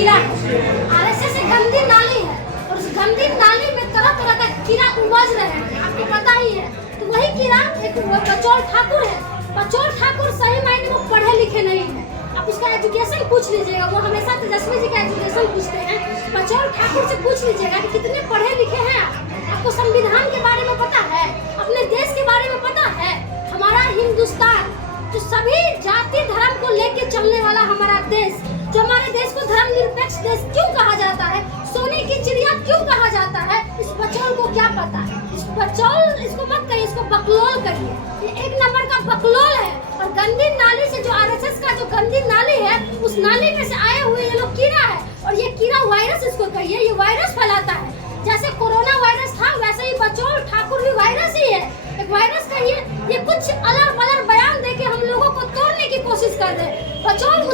कीड़ा है। आरएसएस एक गंदी नाली है और उस गंदी नाली में तरह तरह का कीड़ा उपज रहे हैं, आपको पता ही है। तो वही कीड़ा एक बचौल ठाकुर है। बचौल ठाकुर सही मायने में पढ़े लिखे नहीं है। आप उसका एजुकेशन पूछ लीजिएगा, वो हमेशा तेजस्वी जी का एजुकेशन पूछते हैं। बचौल ठाकुर से पूछ लीजिएगा कि कितने पढ़े लिखे हैं आप, आपको संविधान के बारे में पता है, अपने देश के बारे में पता है। हमारा हिंदुस्तान जो सभी जाति धर्म को लेके चलने वाला हमारा देश, जो हमारे देश को धर्मनिरपेक्ष देश क्यों कहा जाता है, सोने की चिड़िया क्यों कहा जाता है, इस बचौल को क्या पता है? इस बचौल, इसको मत कहिए, इसको बकलोल कहिए। ये एक नंबर का बकलोल है। और गंदी नाली से जो आरएसएस का जो गंदी नाली है, उस नाली में से आए हुए ये लोग कीड़ा है। और ये कीड़ा वायरस इसको कहिए, ये वायरस फैलाता है। जैसे कोरोना वायरस था वैसे ही बचौल ठाकुर भी वायरस ही है, एक वायरस कहिए। ये कुछ अलग अलग बयान देके हम लोगों को तोड़ने की कोशिश कर रहे हैं। बचौल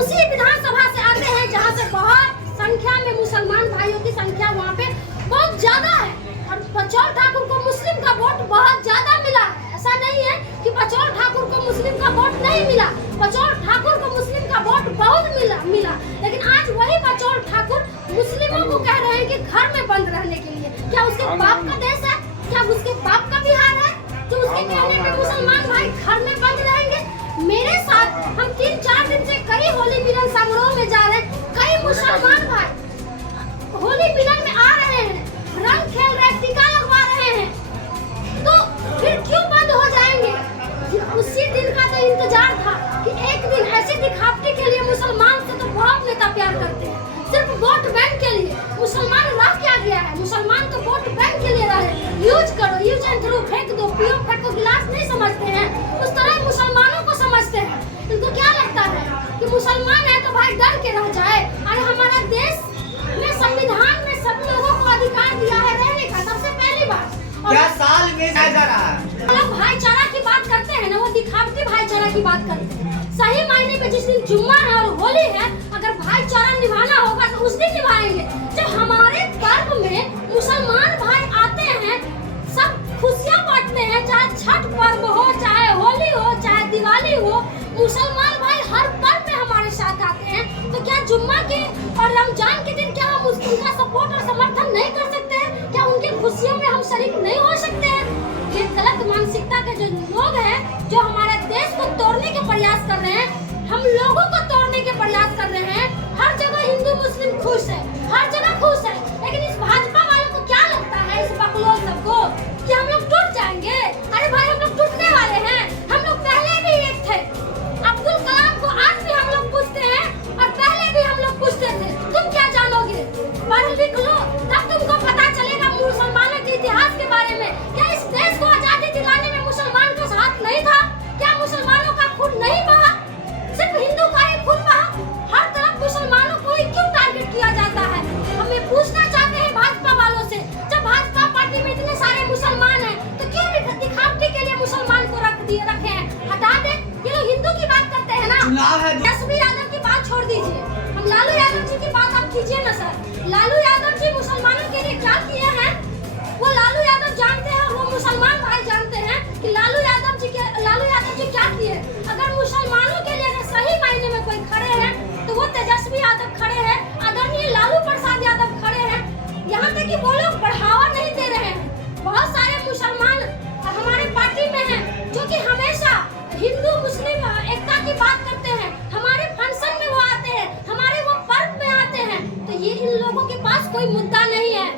उसी विधानसभा से आते हैं जहाँ से बहुत संख्या में मुसलमान भाइयों की संख्या वहाँ पे बहुत ज्यादा है। और बचौल ठाकुर को मुस्लिम का वोट बहुत ज्यादा मिला है। ऐसा नहीं है कि बचौल ठाकुर को मुस्लिम का वोट नहीं मिला, बचौल ठाकुर को मुस्लिम का वोट बहुत मिला। लेकिन आज वही बचौल ठाकुर मुस्लिमों को कह रहे हैं कि घर में बंद रहने के लिए। क्या उसके बाप का देश है? क्या उसके बाप का बिहार है जो उसके कहने पे मुसलमान भाई घर में बंद रहेंगे? मेरे साथ हम 3-4 दिन से कई होली मिलन समारोह में जा रहे हैं। कई मुसलमान भाई होली मिलन में आ रहे हैं, रंग खेल रहे, टीका लगवा रहे हैं, तो फिर क्यों बंद हो जाएंगे? उसी दिन का तो इंतजार था कि एक दिन ऐसे दिखावटी के लिए मुसलमान से तो बहुत नेता प्यार करते हैं, सिर्फ वोट बैंक के लिए। मुसलमान रह क्या गया है? मुसलमान तो वोट बैंक के लिए रहे। यूज करो, यूज एंड थ्रू, फेंक दो, पियो फेंको गिलास नहीं समझते हैं, उस तरह मुसलमानों को समझते हैं। इनको क्या लगता है कि मुसलमान है तो भाई डर के रह जाए? अरे हमारा देश में संविधान में सब लोगों को अधिकार दिया है रहने का, सबसे पहली बात। क्या साल में जा रहा है? लोग भाईचारा की बात करते हैं ना, वो दिखावटी भाईचारा की बात करते हैं। सही मायने में जिस दिन जुम्मा है और होली है, अगर भाईचारा निभाना होगा तो उस दिन निभाएंगे। जब हमारे पर्व में मुसलमान भाई आते हैं, सब खुशियाँ बांटते हैं, चाहे छठ पर्व हो, चाहे होली हो, चाहे दिवाली हो, मुसलमान भाई हर पर्व में हमारे साथ आते हैं। तो क्या जुम्मा के और रमजान के दिन क्या हम उनका सपोर्ट और समर्थन नहीं कर सकते हैं? क्या उनकी खुशियों में हम शरीक नहीं हो सकते हैं? ये गलत मानसिकता के जो लोग हैं, जो हमारे देश को तोड़ने के प्रयास कर रहे हैं, हम लोगों को तोड़ने के प्रयास कर रहे हैं। हर जगह हिंदू मुस्लिम खुश है, हर जगह खुश है, लेकिन इस भाजपा वालों को क्या लगता है, इस बकलोल सबको, कि हम लोग टूट जाएंगे? अरे भाई हम लोग टूटने वाले हैं। हम लोग पहले भी एक थे। अब्दुल कलाम को आज भी हम लोग पूछते हैं और पहले भी हम लोग पूछते थे। तुम क्या जानोगे? पढ़ लिख लो, तब तुमको पता चलेगा मुसलमानों के इतिहास के बारे में। क्या इस देश को आजादी दिलाने में मुसलमान का हाथ नहीं था? क्या मुसलमानों का खून नहीं बहा? सिर्फ हिंदू का ही खून बहा? हर तरफ मुसलमानों को ही क्यों टारगेट किया जाता है? हम ये पूछना चाहते हैं भाजपा वालों से। जब भाजपा पार्टी में इतने सारे मुसलमान हैं, तो क्यों दिखावटी के लिए मुसलमान को रखे हैं? हटा दे। ये लोग हिंदू की बात करते हैं ना, तेजस्वी यादव की बात छोड़ दीजिए, हम लालू यादव जी की बात आप कीजिए ना सर। लालू यादव जी मुसलमानों के लिए क्या किए हैं वो लालू यादव जानते हैं, और वो मुसलमान भाई जानते हैं कि लालू यादव जी क्या किए। अगर मुसलमानों के लिए अगर सही मायने में कोई खड़े हैं तो वो तेजस्वी यादव खड़े हैं, आदरणीय लालू प्रसाद यादव खड़े हैं। यहाँ तक कि वो लोग बढ़ावा नहीं दे रहे हैं। बहुत सारे मुसलमान हमारे पार्टी में हैं जो कि हमेशा हिंदू मुस्लिम एकता की बात करते हैं, हमारे फंक्शन में वो आते हैं, हमारे वो पर्व में आते हैं। तो ये इन लोगों के पास कोई मुद्दा नहीं है,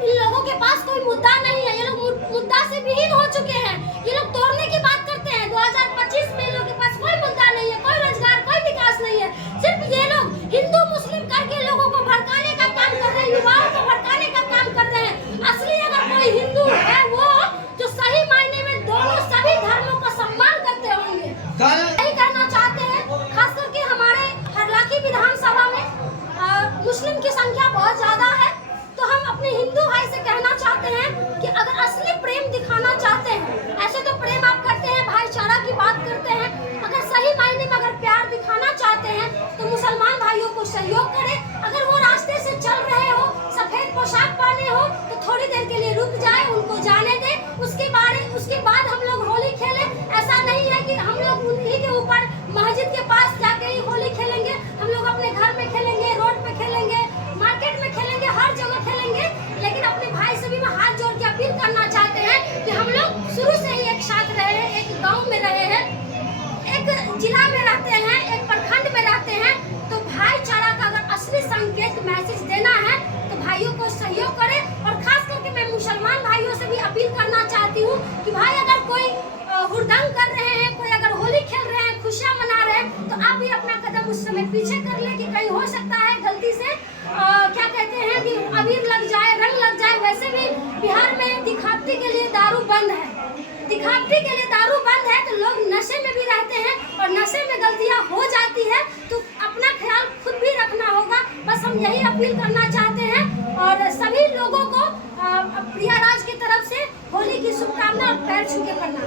इन लोगों के पास कोई मुद्दा नहीं है। ये लोग मुद्दा से विहीन हो चुके हैं। ये लोग तोड़ने की बात करते हैं। 2025 में इन लोगों के पास कोई मुद्दा नहीं है, कोई रोजगार, कोई विकास नहीं है। सिर्फ ये लोग हिंदू मुस्लिम करके लोगों को भड़काने का काम कर रहे हैं, युवाओं को भड़काने का काम कर रहे हैं। असली अगर कोई हिंदू है वो जो सही मायने में दोनों सभी धर्मों का सम्मान करते होंगे। यही कहना चाहते हैं, खास करके हमारे हरलाखी विधानसभा में मुस्लिम की संख्या बहुत ज्यादा है। तो हम अपने हिंदू भाई से कहना चाहते हैं कि अगर असली प्रेम दिखाना चाहते हैं, ऐसे तो प्रेम आप करते हैं, भाईचारा की बात करते हैं, अगर सही मायने में अगर प्यार दिखाना चाहते हैं तो मुसलमान भाइयों को सहयोग करें। अगर वो रास्ते से चल रहे हो, सफेद पोशाक पहने हो, तो थोड़ी देर के लिए रुक जाए, उनको जाने दें। उसके बाद हम लोग होली खेलें। ऐसा नहीं है कि हम लोग उन्हीं के ऊपर मस्जिद के पास जाके ही होली खेलेंगे। हम लोग अपने घर में खेलेंगे, रोड उस समय पीछे कर ले कि कहीं हो सकता है गलती से क्या कहते हैं कि अबीर लग जाए, रंग लग जाए। वैसे भी बिहार में दिखावटी के लिए दारू बंद है, दिखावटी के लिए दारू बंद है, तो लोग नशे में भी रहते हैं और नशे में गलतियां हो जाती है, तो अपना ख्याल खुद भी रखना होगा। बस हम यही अपील करना चाहते हैं और सभी लोगों को प्रियाराज की तरफ से होली की शुभकामना और पैर छू के प्रणाम।